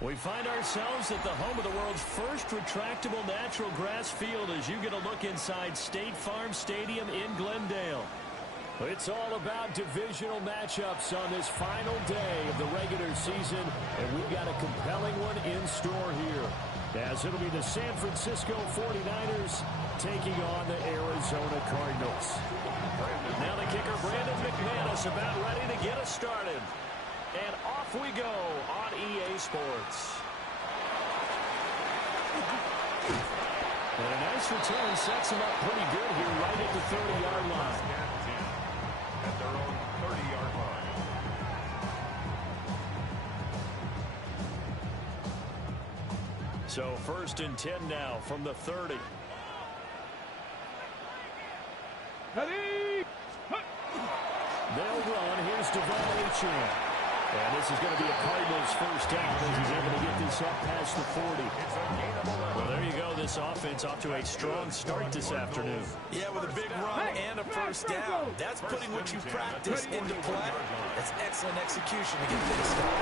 We find ourselves at the home of the world's first retractable natural grass field as you get a look inside State Farm Stadium in Glendale. It's all about divisional matchups on this final day of the regular season, and we've got a compelling one in store here, as it'll be the San Francisco 49ers taking on the Arizona Cardinals. Now the kicker, Brandon McManus, about ready to get us started. And off we go on EA Sports. And a nice return sets him up pretty good here right at the 30-yard line. At their own 30-yard line. So 1st and 10 now from the 30. Ready? They'll run. Here's Devon Achane. And this is going to be a Cardinals first down as he's able to get this up past the 40. Well, there you go. This offense off to a strong start this afternoon. Yeah, with a big run and a first down. That's putting what you practice into play. That's excellent execution to get things started.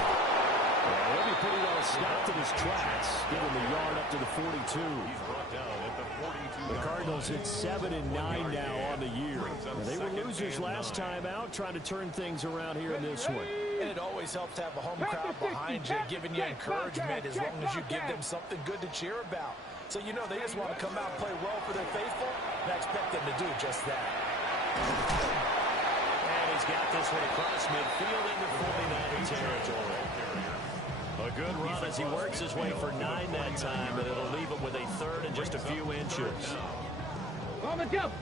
Well, he'll be pretty well stopped in his tracks, getting the yard up to the 42. He's brought down at the 42. The Cardinals hit 7-9 now on the year. They were losers last time out, trying to turn things around here in this one. And it always helps to have a home crowd behind you, giving you encouragement as long as you give them something good to cheer about. So you know they just want to come out and play well for their faithful, and I expect them to do just that. And he's got this one across midfield into 49er territory. A good run as he works his way for 9 that time, but it'll leave him with a third and just a few inches. On the jump.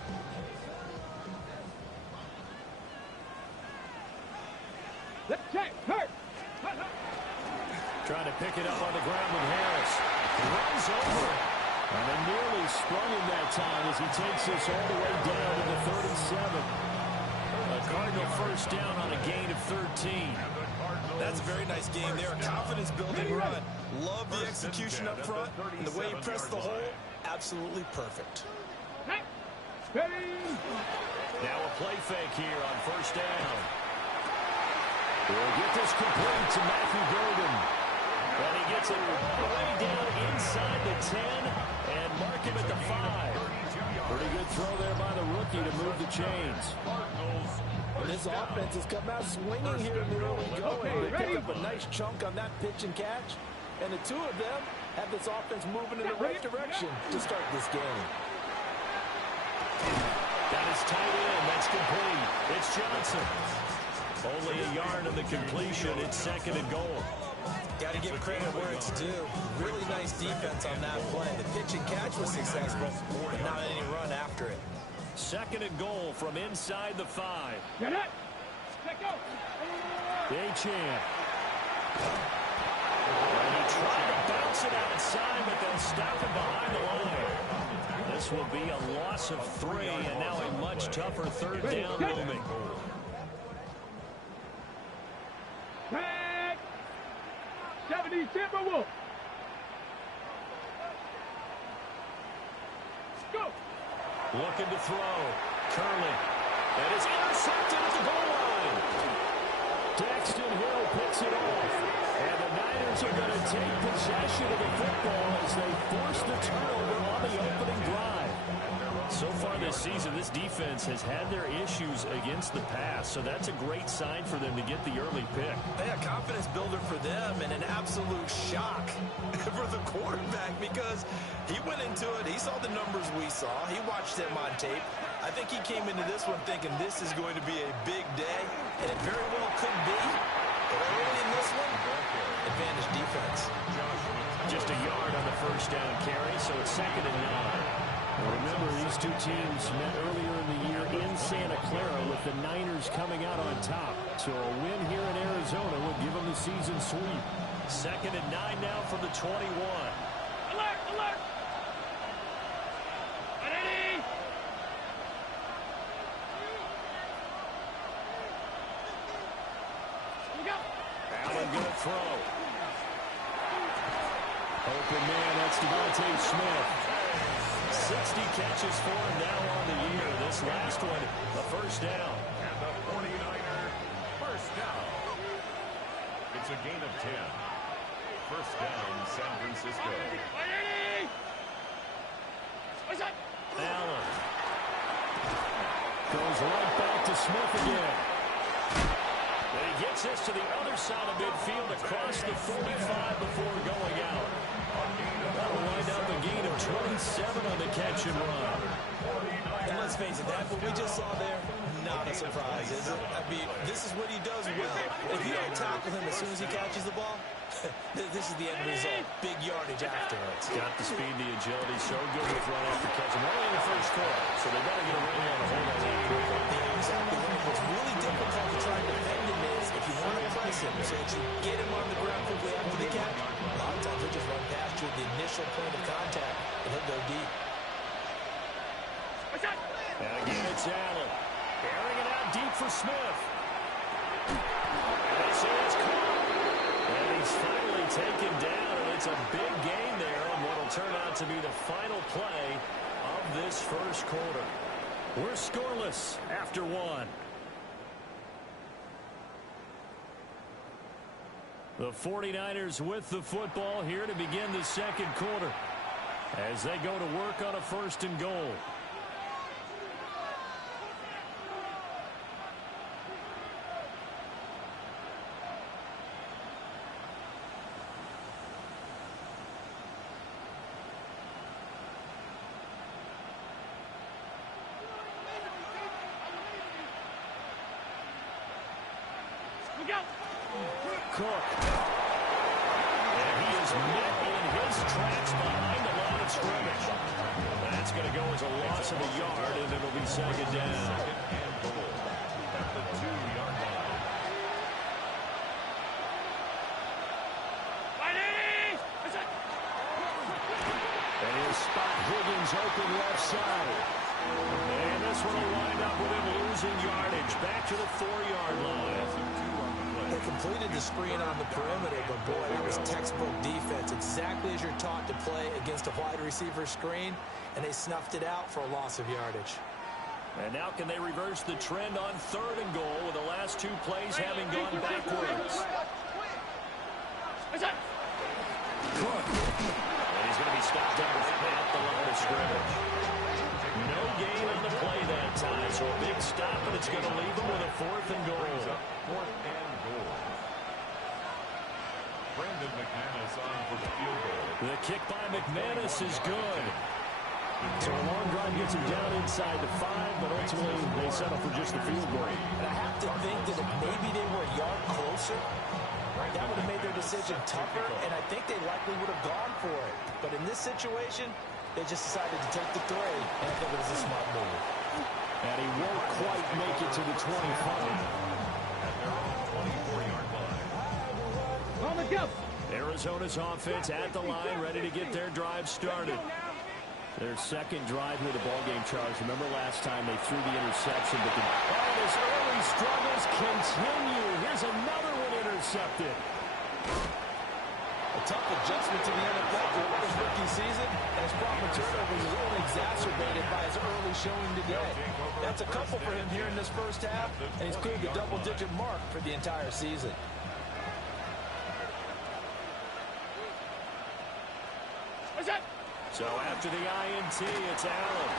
Let's check. Hurt. Trying to pick it up on the ground with Harris. Runs over. And they nearly sprung him that time as he takes this all the way down to the 37. A Cardinal first down on a gain of 13. That's a very nice game there. A confidence-building run. Love the execution up front. And the way he pressed the hole, absolutely perfect. Ready? Now a play fake here on first down. We'll get this complete to Matthew Golden. And he gets it all the way down inside the 10 and mark him at the 5. Pretty good throw there by the rookie to move the chains. And this offense has come out swinging here in the early going. They pick up a nice chunk on that pitch and catch. And the two of them have this offense moving in the right direction to start this game. That is tight end. That's complete. It's Johnson. Only a yard on the completion. It's 2nd and goal. Got to give credit where it's due. Really nice defense on that play. The pitch and catch was successful, but not any run after it. 2nd and goal from inside the 5. Get it. Let go. Achane. And he tried to bounce it outside, but they'll stop him behind the line. This will be a loss of 3, and now a much tougher 3rd down looming. Tag. 70 Timberwolves. Go. Looking to throw. Curling. And it's intercepted at the goal line. Daxton Hill picks it off. And the Niners are going to take possession of the football as they force the turnover on the opening drive. So far this season, this defense has had their issues against the pass, so that's a great sign for them to get the early pick. Yeah, confidence builder for them and an absolute shock for the quarterback because he went into it. He saw the numbers we saw. He watched them on tape. I think he came into this one thinking this is going to be a big day, and it very well could be. But early in this one, advantage defense. Just a yard on the first down carry, so it's 2nd and 9. Remember, these two teams met earlier in the year in Santa Clara with the Niners coming out on top. So a win here in Arizona would give them the season sweep. 2nd and 9 now from the 21. Alert, alert. Ready. Here we go. Allen going to throw. Open man, that's Devontae Smith. 60 catches for him now on the year. This last one, a first down. And the 49er first down. It's a gain of 10. First down, San Francisco. Allen goes right back to Smith again. And he gets this to the other side of midfield across the 45 before going out. That'll wind up a gain of 27 on the catch and run. And let's face it, that what we just saw there, not a surprise, is it? I mean, this is what he does well. If you don't tackle him as soon as he catches the ball, this is the end result. Big yardage afterwards. Got the speed, the agility, so good with run after catch. And only in the first quarter, so they better get a running on a hold on that quickly. Yeah, exactly right. What's really difficult to try and defend him is if you want to press him so that you get him on the ground quickly after the catch, a lot of times he'll just run past you at the initial point of contact, and he'll go deep. And again, it's Allen. Airing it out deep for Smith. And they say it's caught. And he's finally taken down, and it's a big gain there on what will turn out to be the final play of this first quarter. We're scoreless after one. The 49ers with the football here to begin the second quarter as they go to work on a first and goal. Cook. And he is met in his tracks behind the line of scrimmage. That's going to go as a loss of a yard, and it'll be second down. And goal at the 2-yard line. And he'll spot Higgins open left side. And this one will wind up with him losing yardage. Back to the 4-yard line. They completed the screen on the perimeter, but boy, that was textbook defense. Exactly as you're taught to play against a wide receiver screen, and they snuffed it out for a loss of yardage. And now can they reverse the trend on third and goal with the last two plays having gone backwards? Cook. And he's going to be stopped at the line of scrimmage. No gain on the play that time, so a big stop, and it's going to leave them with a fourth and goal. Fourth and goal. Brandon McManus on for the field goal. The kick by McManus is good. So a long drive gets him down inside the 5, but ultimately they settle for just the field goal. And I have to think that if maybe they were a yard closer, that would have made their decision tougher, and I think they likely would have gone for it. But in this situation, they just decided to take the 3, and I think it was a smart move. And he won't quite make it to the 25. At their own 24-yard line. On the go. Arizona's offense at the line, ready to get their drive started. Their second drive here, the ballgame, Charles. Remember last time they threw the interception, but his early struggles continue. Here's another one intercepted. A tough adjustment to the NFL for his rookie season, and his problem with turnovers is only exacerbated by his early showing today. That's a couple for him here in this first half, and he's cleared the double-digit mark for the entire season. So after the INT, it's Allen.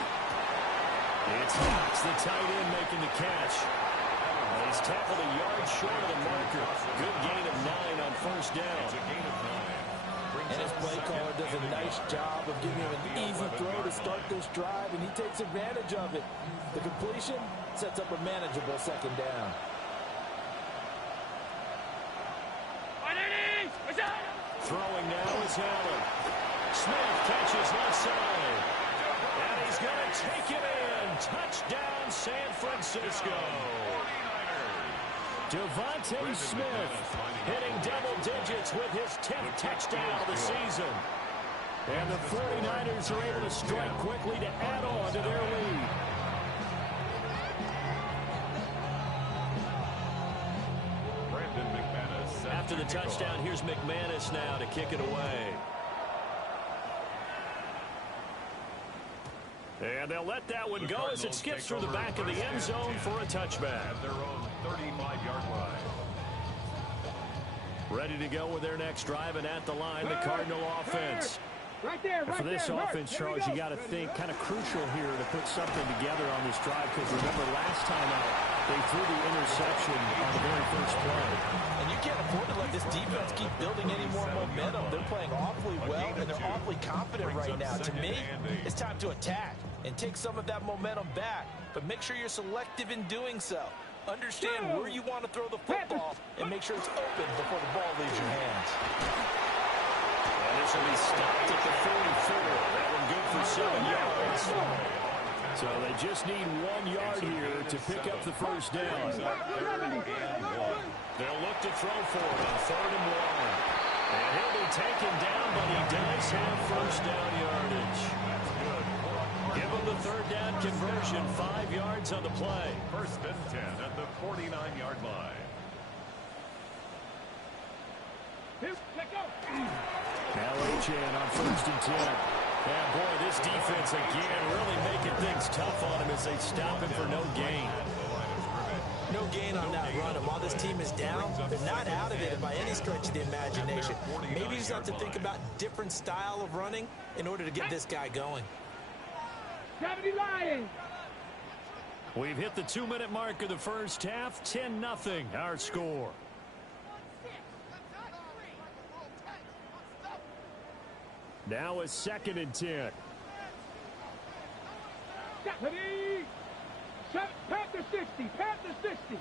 It's Knox, the tight end, making the catch. And he's tackled a yard short of the marker. Good gain of 9 on first down. It's a gain of 9. And his play caller does a nice job of giving him an easy throw to start this drive, and he takes advantage of it. The completion sets up a manageable second down. Throwing now is Allen. Smith catches left side. And he's going to take it in. Touchdown, San Francisco. Devontae Smith hitting double digits with his 10th touchdown of the season. And the 49ers are able to strike quickly to add on to their lead. Brandon McManus. After the touchdown, here's McManus now to kick it away. And they'll let that one go as it skips through the back of the end zone for a touchback. At their own 35-yard line. Ready to go with their next drive, and at the line, the Cardinal offense. Right there, And for this offense, Charles, you got to think kind of crucial here to put something together on this drive, because remember last time out, they threw the interception on the very first play. And you can't afford to let this defense keep building any more momentum. They're playing awfully well, and they're awfully confident right now. To me, it's time to attack and take some of that momentum back, but make sure you're selective in doing so. Understand where you want to throw the football and make sure it's open before the ball leaves your hands. And this will be stopped at the 44. That one good for 7 yards. So they just need 1 yard here to pick up the first down. They'll look to throw for it on 3rd and 1. And he'll be taken down, but he does have first down yardage. Give him the 3rd down conversion, 5 yards on the play. 1st and 10 at the 49-yard line. Now Achane on 1st and 10. And boy, this defense again really making things tough on him as they stop him for no gain. No gain on that run, and while this team is down, they're not out of it by any stretch of the imagination. Maybe you just have to think about different style of running in order to get this guy going. We've hit the 2-minute mark of the first half. 10-0 our score. Now a 2nd and 10. Panther 60. Panther 60.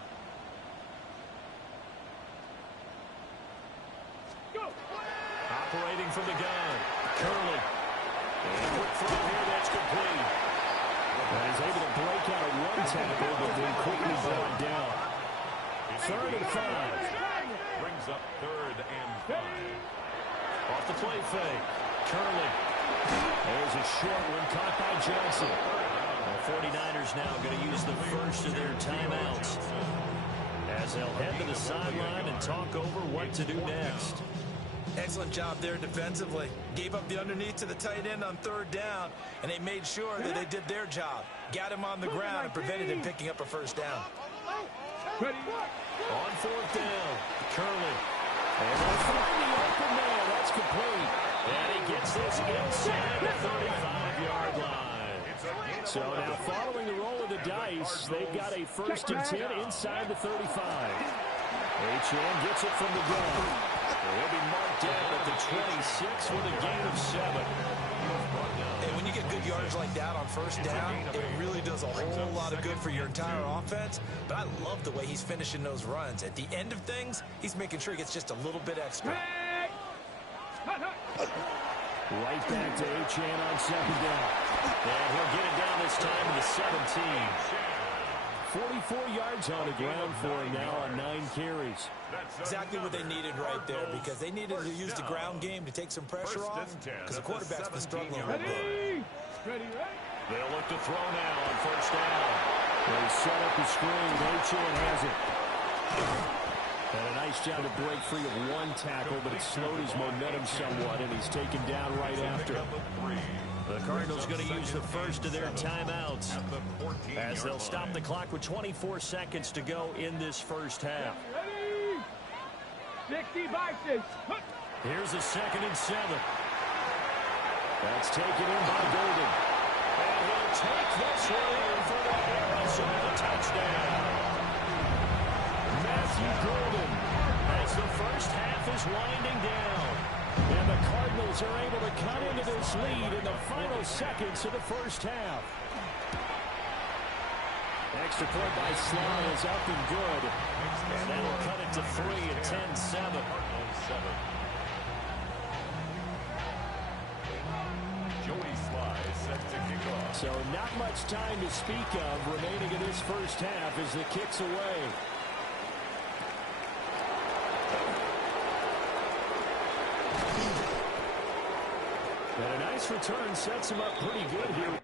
Go. Operating from the gun. Curley. And a quick throw here. That's complete. And he's able to break out of one tackle, but then quickly brought down. 3rd and 5. Brings up 3rd and 5. Off the play fake. Curley. There's a short one caught by Johnson. The 49ers now going to use the first of their timeouts as they'll head to the sideline and talk over what to do next. Excellent job there defensively. Gave up the underneath to the tight end on 3rd down, and they made sure that they did their job. Got him on the ground and prevented him picking up a first down. On 4th down, Curley. And they'll find the open man. That's complete. And he gets this inside the 35-yard line. So now following the roll of the dice, they've got a 1st and 10 inside the 35. Achane gets it from the gun. He'll be marked down at the 26 with a gain of 7. And when you get good yardage like that on 1st down, it really does a whole lot of good for your entire offense. But I love the way he's finishing those runs. At the end of things, he's making sure he gets just a little bit extra. Right back to Achane on 2nd down. And he'll get it down this time to the 17. 44 yards on the ground for him now on 9 carries. Exactly what they needed right there, because they needed to use the ground game to take some pressure off, because the quarterback's been struggling a little bit. They'll look to throw now on 1st down. They set up the screen. Achane has it. And a nice job to break free of one tackle, but it slowed his momentum somewhat, and he's taken down right after. The Cardinals going to use the first of their timeouts as they'll stop the clock with 24 seconds to go in this first half. 60 by 6. Here's a 2nd and 7. That's taken in by Golden. And he'll take this one in for the Arizona touchdown. Matthew Golden, as the first half is winding down. And the Cardinals are able to cut into this lead in the final seconds of the first half. Extra point by Sly is up and good. And that'll cut it to 3 at 10-7. Joey Sly set to kick off. So not much time to speak of remaining in this first half as the kick's away. And a nice return sets him up pretty good here.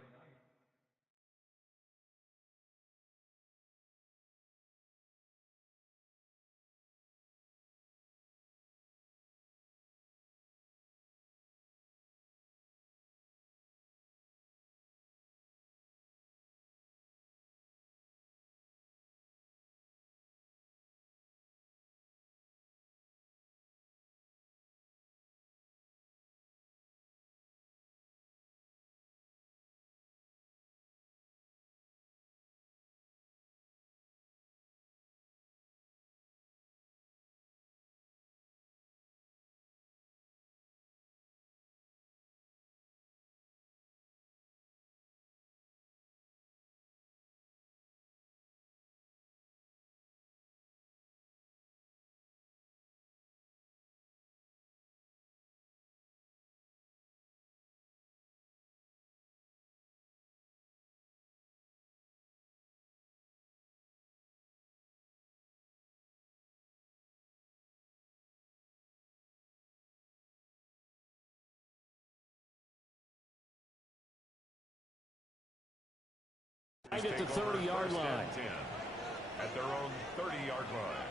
Right at the 30-yard line. 10 at their own 30-yard line.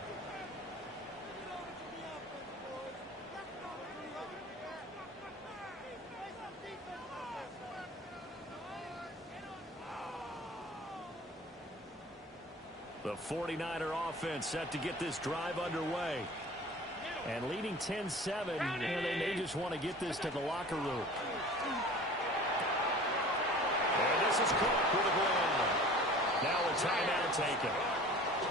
The 49er offense set to get this drive underway. And leading 10-7, and they may just want to get this to the locker room. And this is Cook with a ground. Now a timeout taken.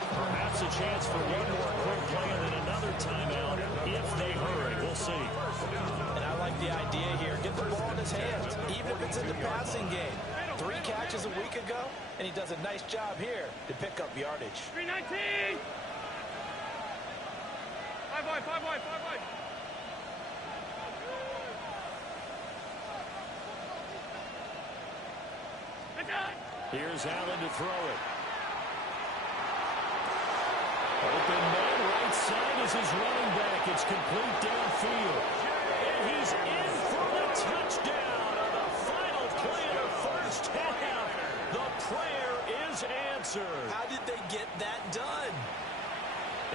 Perhaps a chance for one more quick play and then another timeout if they hurry. We'll see. And I like the idea here. Get the ball in his hands, even if it's in the passing game. 3 catches a week ago, and he does a nice job here to pick up yardage. 319! 5 wide, 5 wide, 5 wide. Here's Allen to throw it. Open man, right side is his running back. It's complete downfield. And he's in for the touchdown on the final play of the first half. The prayer is answered. How did they get that done?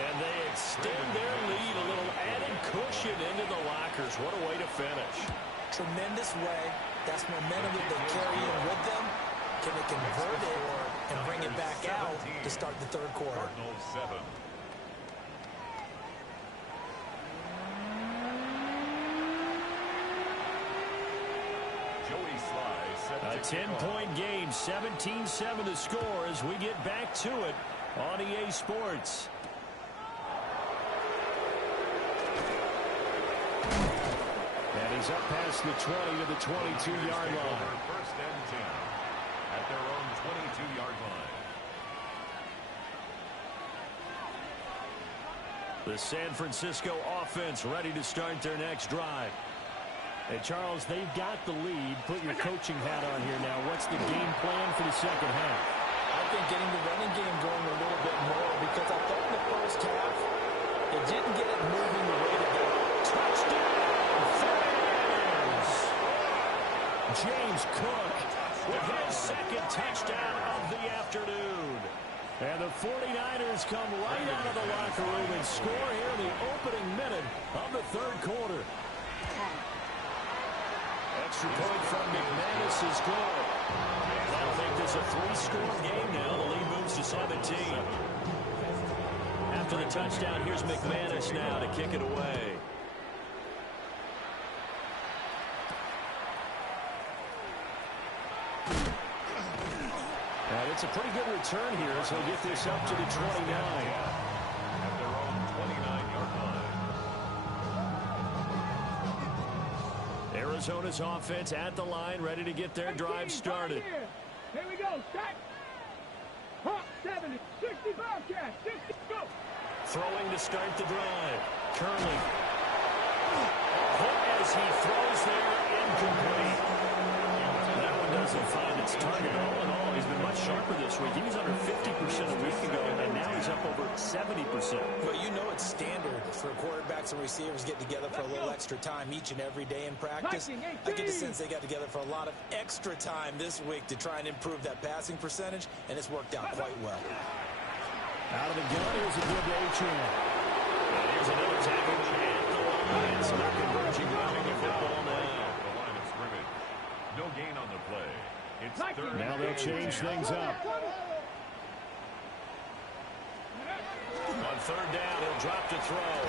And they extend their lead, a little added cushion into the lockers. What a way to finish. Tremendous way. That's momentum that they carry in with them. Can they convert it and bring it back out to start the third quarter? Cardinals 7. Joey Sly A 10-point game, 17-7 to score as we get back to it on EA Sports. And he's up past the 20 to the 22-yard line. First and 10 at their own 22-yard line. The San Francisco offense ready to start their next drive. Hey, Charles, they've got the lead. Put your coaching hat on here now. What's the game plan for the second half? I think getting the running game going a little bit more, because I thought in the first half it didn't get it moving the way that they Touchdown! James Cook with his second touchdown of the afternoon. And the 49ers come right out of the locker room and score here in the opening minute of the third quarter. Extra point from McManus is good. That'll make this a 3-score game now. The lead moves to 17. After the touchdown, here's McManus now to kick it away. And it's a pretty good return here as he'll get this up to the 29. At their own 29-yard line. Arizona's offense at the line, ready to get their drive started. Here we go, stack. Hawk 70, 60 Bobcat, 60, go. Throwing to start the drive. Curley. Hit as he throws there, incomplete. That one doesn't find its target. All in all, he's been much sharper this week. He was under 50% a week ago, and now he's up over 70%. But you know it's standard for quarterbacks and receivers get together for a little extra time each and every day in practice. I get the sense they got together for a lot of extra time this week to try and improve that passing percentage, and it's worked out quite well. Out of the gun, here's a good Achane. And here's another tackle at the line. So they're converging running the football now. The line of scrimmage. No gain on the play. It's third. Now they'll change things up. On third down, he'll drop to throw.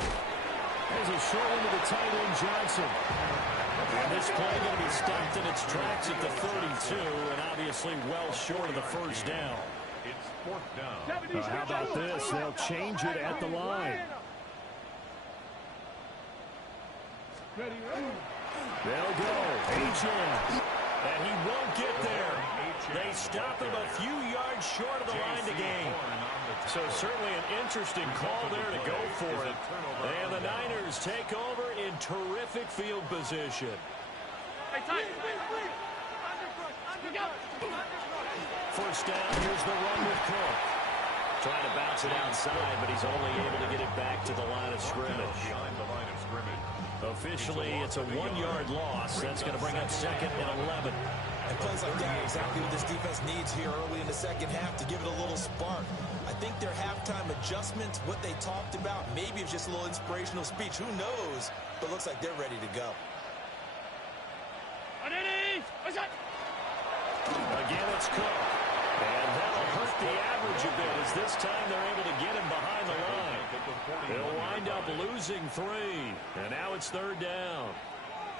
There's a short one to the tight end, Johnson. And this play going to be stopped in its tracks at the 32, and obviously well short of the first down. It's fourth down. How about this? They'll change it at the line. They'll go. Achane. And he won't get there. They stop him a few yards short of the line to gain. So certainly an interesting call there to go for it. And the Niners take over in terrific field position. First down, here's the run with Cook. Trying to bounce it outside, but he's only able to get it back to the line of scrimmage. Behind the line of scrimmage. Officially, it's a 1-yard loss. That's going to bring up second and 11. And plays like that are exactly what this defense needs here early in the second half to give it a little spark. I think their halftime adjustments, what they talked about, maybe it's just a little inspirational speech. Who knows? But looks like they're ready to go. Again, it's Cook. And that'll hurt the average a bit as this time they're able to get him behind the line. They'll wind up losing 3. And now it's 3rd down.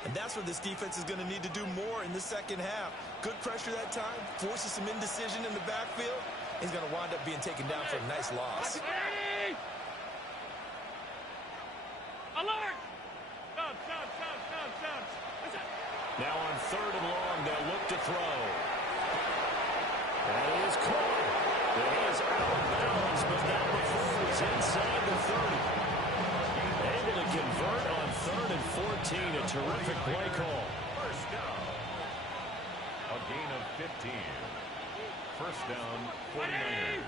And that's what this defense is going to need to do more in the second half. Good pressure that time, forces some indecision in the backfield. He's going to wind up being taken down for a nice loss. Alert! Now on 3rd and long, they'll look to throw. That is caught. He is out of bounds, but that before was inside the 30. Able to convert on 3rd and 14. A terrific play call. First down. A gain of 15. First down, 49ers.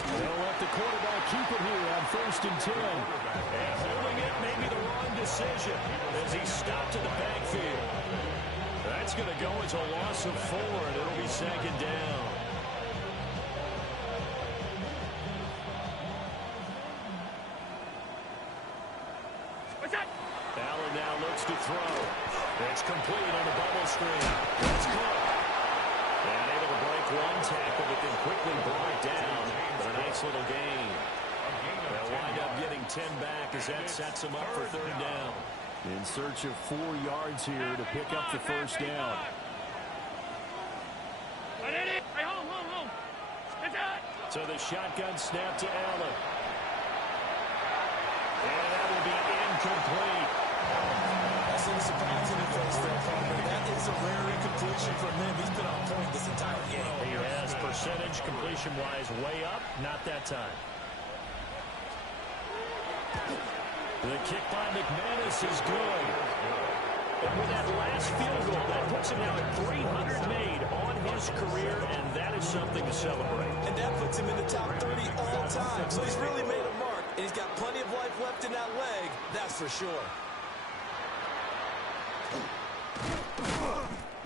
They'll let the quarterback keep it here on 1st and 10. And holding it may be the wrong decision as he stopped in the backfield. That's going to go as a loss of 4, and it'll be 2nd down. Allen now looks to throw. It's complete on the bubble screen. It's caught. And able to break one tackle, but then quickly brought down. But a nice little gain. They'll wind up getting 10 back as that sets them up for 3rd down. In search of 4 yards here to pick up the 1st down. So the shotgun snap to Allen. And that will be incomplete. That's a surprising face there, Palmer. That is a rare incompletion from him. He's been on point this entire game. He has percentage completion-wise way up. Not that time. The kick by McManus is good. And with that last field goal, that puts him now at 300 made on his career, and that is something to celebrate. And that puts him in the top 30 all time. So he's really made a mark, and he's got plenty of life left in that leg, that's for sure.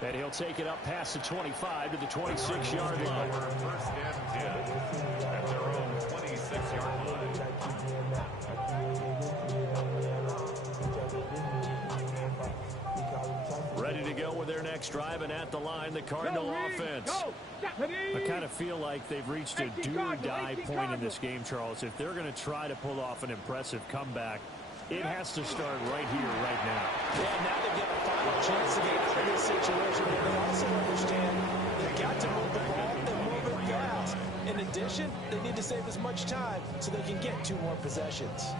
And he'll take it up past the 25 to the 26-yard line. First and 10 at their own 26-yard line. Ready to go with their next drive, and at the line, the Cardinal offense. I kind of feel like they've reached a do-or-die point in this game, Charles. If they're going to try to pull off an impressive comeback, it has to start right here, right now. Yeah, now they've got a final chance to get out of this situation, but they also understand they've got to move the ball and move it fast. In addition, they need to save as much time so they can get 2 more possessions.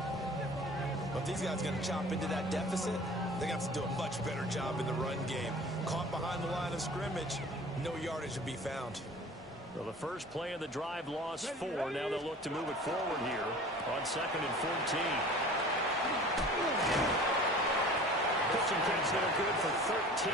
But these guys are going to chop into that deficit. They got to do a much better job in the run game. Caught behind the line of scrimmage, no yardage to be found. Well, the first play of the drive lost 4. Now they'll look to move it forward here on 2nd and 14. Pitching kicks that are good for 13.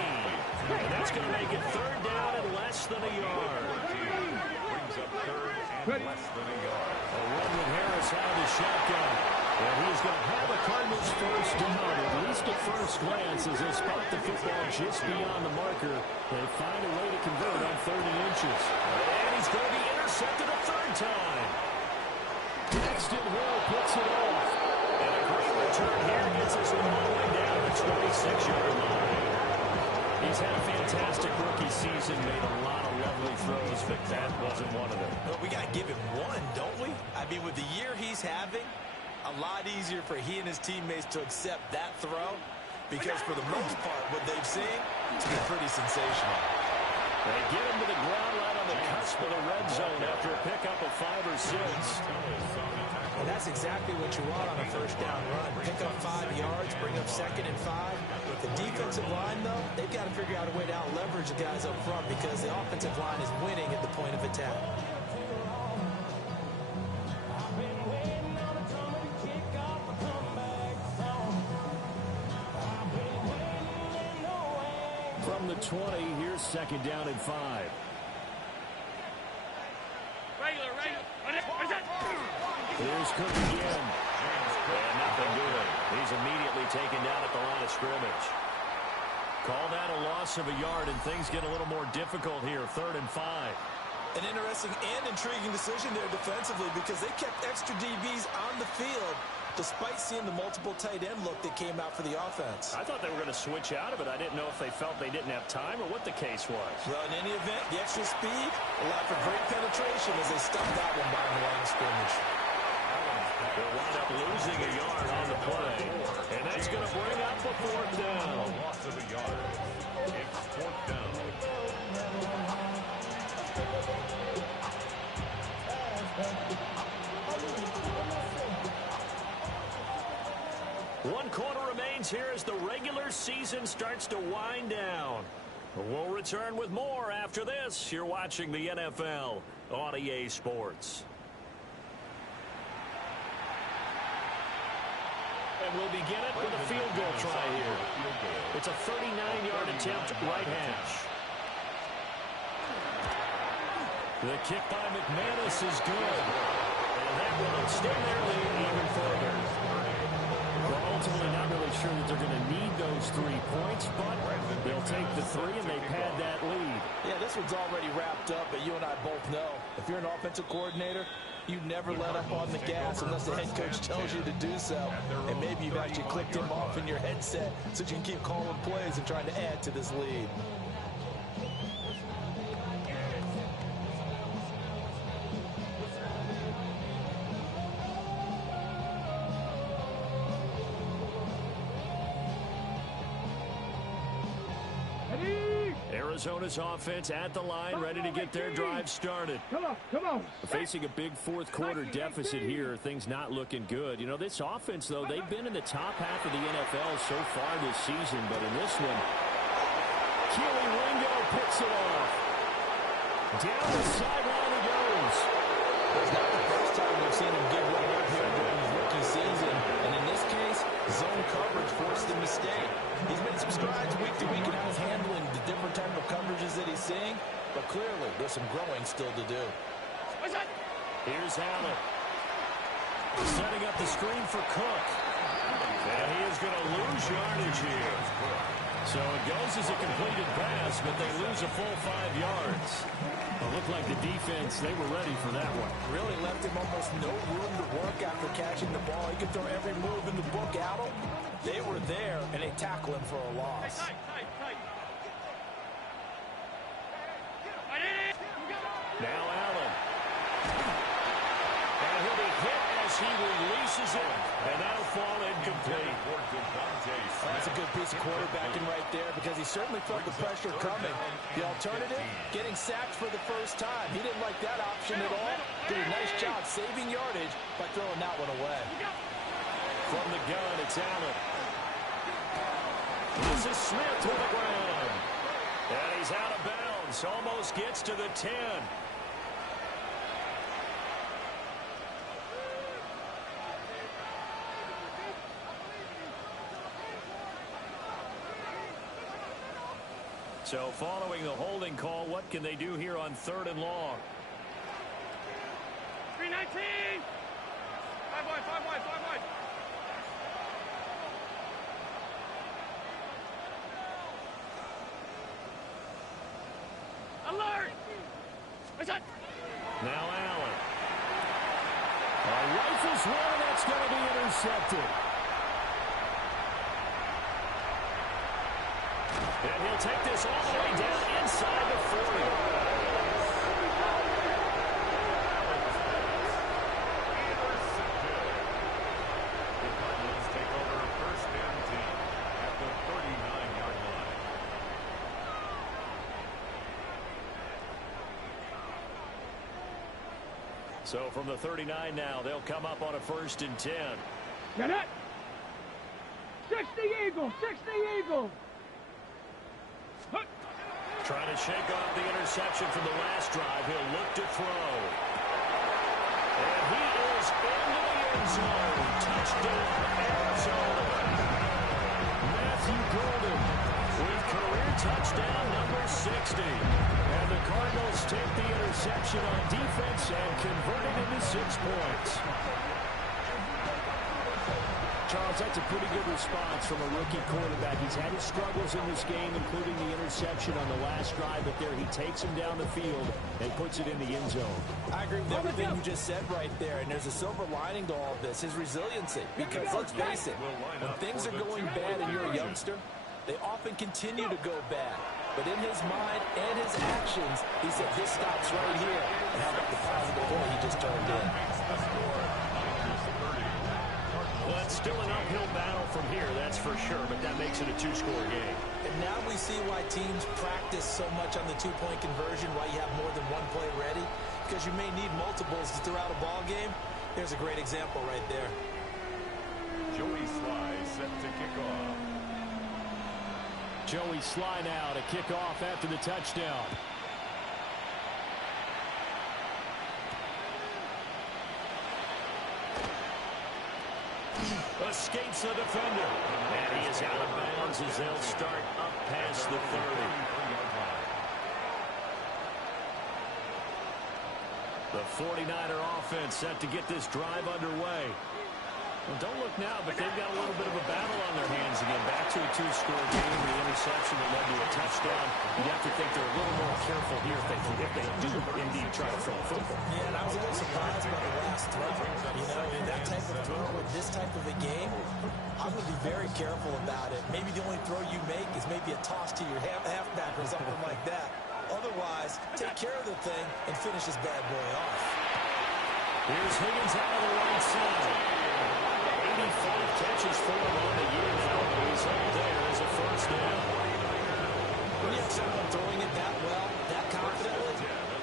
And that's going to make it 3rd down and less than a yard. Brings up 3rd and less than a yard. A run with Harris out of the shotgun. And he's going to have a Cardinals first down, at least at first glance, as they spot the football just beyond the marker. They find a way to convert on 30 inches. And he's going to be intercepted a 3rd time. Paxton Hill puts it off. And a great return here gets us all the way down the 26-yard line. He's had a fantastic rookie season, made a lot of lovely throws, but that wasn't one of them. Well, we got to give him one, don't we? I mean, with the year he's having, a lot easier for he and his teammates to accept that throw because for the most part, what they've seen, it's been pretty sensational. They get him to the ground right on the cusp of the red zone after a pickup of 5 or 6. And that's exactly what you want on a first down run. Pick up 5 yards, bring up 2nd and 5. The defensive line, though, they've got to figure out a way to out-leverage the guys up front because the offensive line is winning at the point of attack. From the 20, here's 2nd down and 5. Here's Cook again. And nothing doing. He's immediately taken down at the line of scrimmage. Call that a loss of a yard, and things get a little more difficult here. 3rd and 5. An interesting and intriguing decision there defensively because they kept extra DBs on the field despite seeing the multiple tight end look that came out for the offense. I thought they were going to switch out of it. I didn't know if they felt they didn't have time or what the case was. Well, in any event, the extra speed allowed for great penetration as they stuffed that one by the line of scrimmage. They'll wind up losing a yard on the play, and that's going to bring up a 4th down. Loss of a yard. It's 4th down. One quarter remains here as the regular season starts to wind down. We'll return with more after this. You're watching the NFL on EA Sports. And we'll begin it with a field goal try here. It's a 39-yard attempt, right hash. The kick by McManus is good. And that will extend their lead even further. We're ultimately not really sure that they're going to need those 3 points, but they'll take the 3 and they pad that lead. Yeah, this one's already wrapped up, but you and I both know if you're an offensive coordinator, you never let up on the gas unless the head coach tells you to do so. And maybe you've actually clicked him off in your headset so you can keep calling plays and trying to add to this lead. Arizona's offense at the line, ready to get their drive started. Come on. Facing a big fourth quarter deficit here, things not looking good. You know, this offense, though, they've been in the top half of the NFL so far this season, but in this one, Keely Ringo picks it off. Down the sideline he goes. It's not the first time we've seen him give one up here during his rookie season, and in this case, zone coverage forced the mistake. He's made some strides week to week in how he's handling the different type of coverages that he's seeing, but clearly there's some growing still to do. Here's Allen. Setting up the screen for Cook. And he is going to lose yardage here. So it goes as a completed pass, but they lose a full 5 yards. It looked like the defense, they were ready for that one. Really left him almost no room to work after catching the ball. He could throw every move in the book at him. They were there, and they tackle him for a loss. Now Allen. And he'll be hit as he releases it, and that'll fall incomplete. That's a good piece of quarterbacking right there because he certainly felt the pressure coming. The alternative, getting sacked for the first time. He didn't like that option at all. Did a nice job saving yardage by throwing that one away. From the gun, it's Allen. This is Smith to the ground. And he's out of bounds. Almost gets to the 10. So following the holding call, what can they do here on 3rd and long? 319. 5 wide. Alert! Now Allen. Rifles one, that's going to be intercepted. And he'll take this all the way down inside the 40. The Cardinals take over 1st and 10 at the 39-yard line. So from the 39 now, they'll come up on a 1st and 10. Get it! 60 Eagle! Trying to shake off the interception from the last drive. He'll look to throw. And he is into the end zone. Touchdown, Arizona. Matthew Golden with career touchdown number 60. And the Cardinals take the interception on defense and convert it into 6 points. Charles, that's a pretty good response from a rookie quarterback. He's had his struggles in this game, including the interception on the last drive, but there he takes him down the field and puts it in the end zone. I agree with everything you just said right there, and there's a silver lining to all of this, his resiliency. Because let's face it, when things are going bad and you're a youngster, they often continue to go bad. But in his mind and his actions, he said, this stops right here. And how about the positive goal he just turned in? Well, it's still an uphill battle from here, that's for sure, but that makes it a two-score game. And now we see why teams practice so much on the two-point conversion, why you have more than one play ready, because you may need multiples throughout a ball game. Here's a great example right there. Joey Sly set to kick off. Joey Sly now to kick off after the touchdown. Escapes the defender. And he is out of bounds as they'll start up past the 30. The 49er offense set to get this drive underway. Well, don't look now, but they've got a little bit of a battle on their hands again. Back to a two-score game, the interception that led to a touchdown. You have to think they're a little more careful here if they do indeed try to throw a football. Yeah, and I was a little surprised by the last throw. You know, in that type of throw with this type of a game, I'm going to be very careful about it. Maybe the only throw you make is maybe a toss to your halfback or something like that. Otherwise, take care of the thing and finish this bad boy off. Here's Higgins out of the right side. 85 catches for him on the year now. The result there is a first down. When you have someone throwing it that well, that confidently,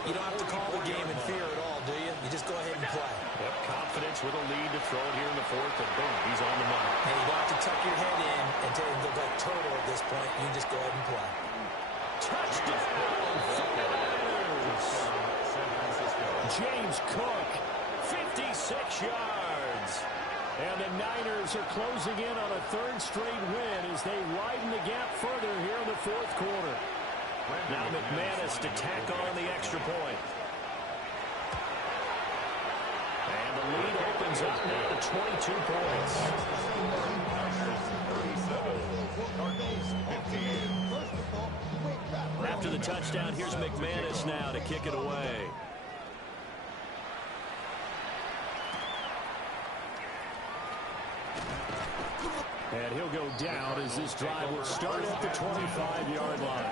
you don't have to call the game in fear at all, do you? You just go ahead and play. Yep, confidence with a lead to throw it here in the fourth, and boom, he's on the money. And you don't have to tuck your head in and look like turtle at this point. You can just go ahead and play. Touchdown! James Cook, 56 yards. And the Niners are closing in on a third straight win as they widen the gap further here in the fourth quarter. Now McManus to tack on the extra point. And the lead opens up now to 22 points. After the touchdown, here's McManus now to kick it away. And he'll go down as this drive will start at the 25-yard line.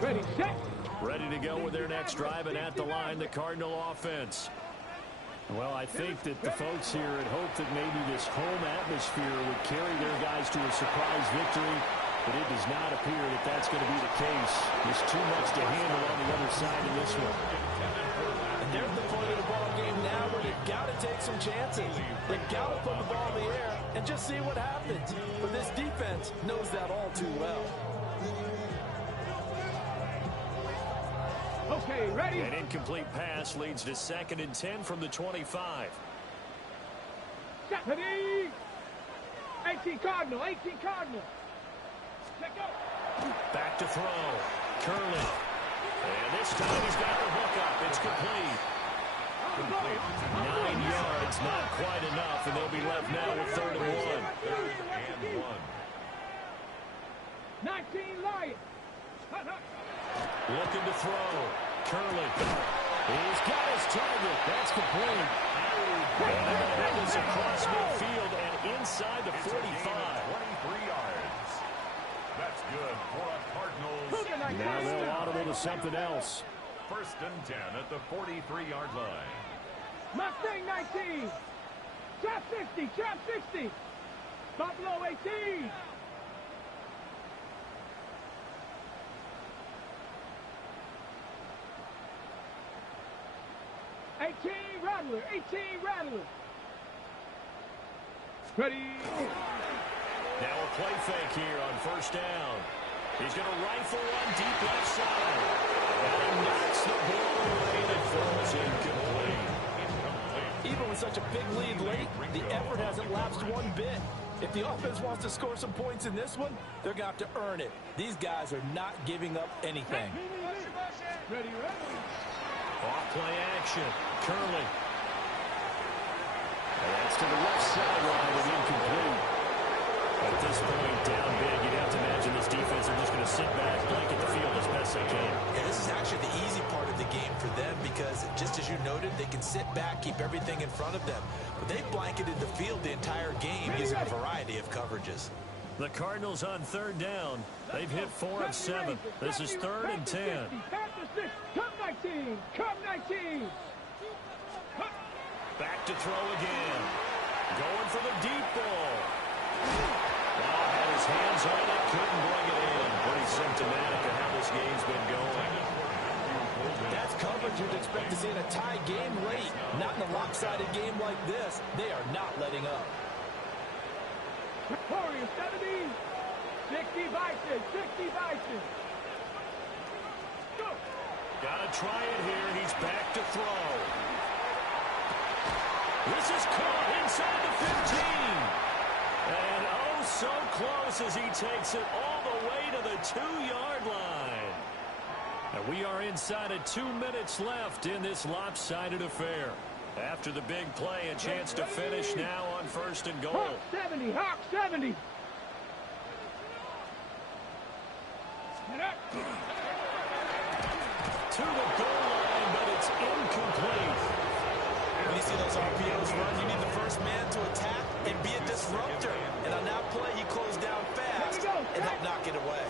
Ready, set. Ready to go with their next drive, and at the line, the Cardinal offense. Well, I think that the folks here had hoped that maybe this home atmosphere would carry their guys to a surprise victory, but it does not appear that that's going to be the case. There's too much to handle on the other side of this one. And they're at the point of the ball game now where they've got to take some chances. They've got to put the ball in the air and just see what happens. But this defense knows that all too well. Okay, ready? An incomplete pass leads to 2nd and 10 from the 25. Set. Ready? 18 Cardinal, 18 Cardinal. Check go. Back to throw. Curley. And this time he's got the hook up. It's complete. 9 yards, not quite enough, and they'll be left now with 3rd and 1. 3rd and 1. 19 Lions. Looking to throw. Curley. He's got his target. That's complete. And that is across midfield and inside the 45. 23 yards. That's good for a Cardinals. Now they'll audible to something else. 1st and 10 at the 43-yard line. Mustang 19. Trap 60, trap 60. Buffalo 18. Rattler, 18 Rattler. Ready. Now a play fake here on 1st down. He's going to rifle one deep left side. And he knocks the ball away and such a big lead late, the effort hasn't lapsed one bit. If the offense wants to score some points in this one, they're going to have to earn it. These guys are not giving up anything. Ready, ready. Off play action. Curley. And that's to the left sideline and incomplete. At this point, down big, you'd have to imagine this defense are just going to sit back, blanket the field as best they can. Yeah, this is actually the easy part of the game for them because, just as you noted, they can sit back, keep everything in front of them. But they've blanketed the field the entire game using a variety of coverages. The Cardinals on third down. They've hit 4 of 7. This is 3rd and 10. Come 19. Come 19. Back to throw again. Going for the deep ball. Had his hands on it, couldn't bring it in. Pretty symptomatic of how this game's been going. That's coverage you'd expect to see in a tie game late. Not in a lopsided game like this. They are not letting up. Warriors 70. 60 Vikings. 60 Vikings. Go. Gotta try it here. He's back to throw. This is caught inside the 15. And oh, so close as he takes it all the way to the 2-yard line. And we are inside of 2 minutes left in this lopsided affair. After the big play, a chance to finish now on 1st and goal. Hawk 70. Hawk 70. To the goal line, but it's incomplete. When you see those RPOs run, you need the first man to attack and be a disruptor. And on that play, he closed down fast and helped knock it away.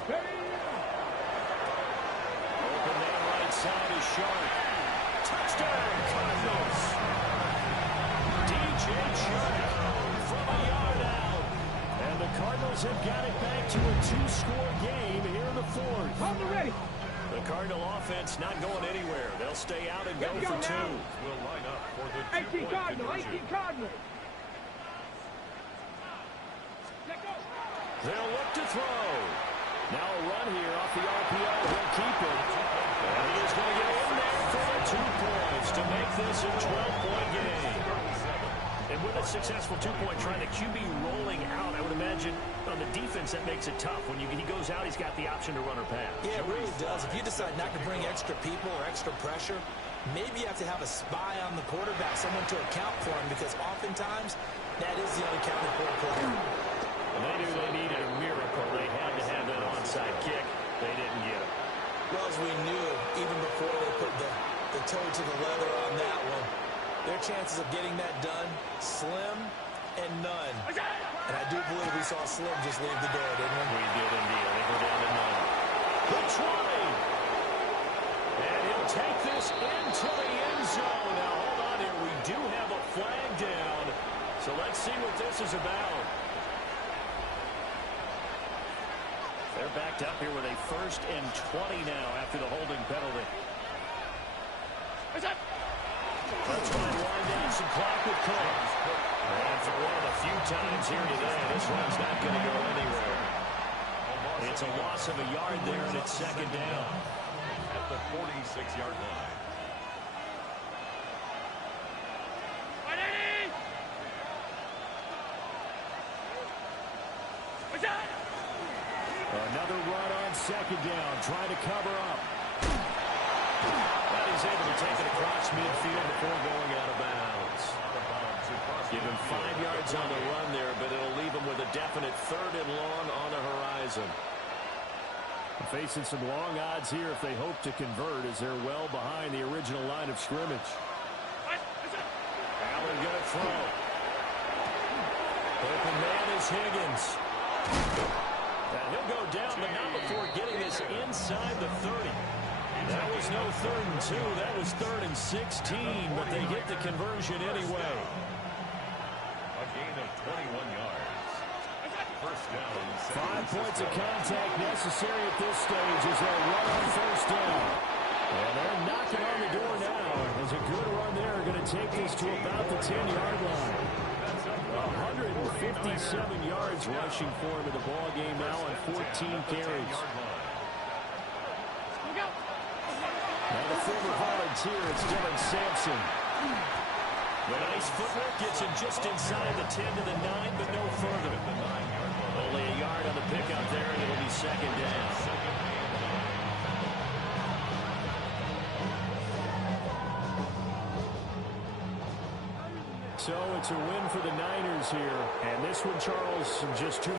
Open man right side is Sharp. Touchdown, Cardinals. DJ Sharp from a yard out. And the Cardinals have got it back to a 2-score game here in the 4th. On the ready. The Cardinal offense not going anywhere. They'll stay out and go for 2. Will line up for the 18 2-point Cardinal. conversion. 18 Cardinal. They'll look to throw. Now a run here off the RPO. He'll keep it. And he is going to get in there for the 2 points to make this a 12-point game. And with a successful 2-point try, the QB rolling out, I would imagine on the defense that makes it tough. When he goes out, he's got the option to run or pass. Yeah, it really does. If you decide not to bring extra people or extra pressure, maybe you have to have a spy on the quarterback, someone to account for him, because oftentimes that is the unaccounted for player. And they knew they needed a miracle. They had to have that onside kick. They didn't get it. Well, as we knew, even before they put the toe to the leather on that one, their chances of getting that done, slim and none. And I do believe we saw Slim just leave the door, didn't we? We did indeed. I think we're down to none. The try. And he'll take this into the end zone. Now, hold on here. We do have a flag down. So let's see what this is about. They're backed up here with a 1st and 20 now after the holding penalty. Let's try and wind down some clock with Cook. And for one of the few times here today, this one's not going to go anywhere. It's a loss of a yard there, and it's 2nd down. At the 46-yard line. Another run on 2nd down, trying to cover up. But he's able to take it across midfield before going out of bounds. Give him 5 yards on the run there, but it'll leave him with a definite 3rd and long on the horizon. Facing some long odds here if they hope to convert, as they're well behind the original line of scrimmage. Allen going to throw. Open man is Higgins. And he'll go down, but not before getting this inside the 30. That was no 3rd and 2. That was 3rd and 16, but they get the conversion anyway. A gain of 21 yards. First down. 5 points of contact necessary at this stage as they'll run on 1st down. And they're knocking on the door now. As a good run there, going to take this to about the 10-yard line. 157 yards rushing for him in the ball game now on 14 carries. Now the former Volunteer, it's Dylan Sampson. The nice footwork gets him just inside the 10 to the 9, but no further. Only a yard on the pickup there, and it'll be second down. So it's a win for the Niners here. And this one, Charles, just 2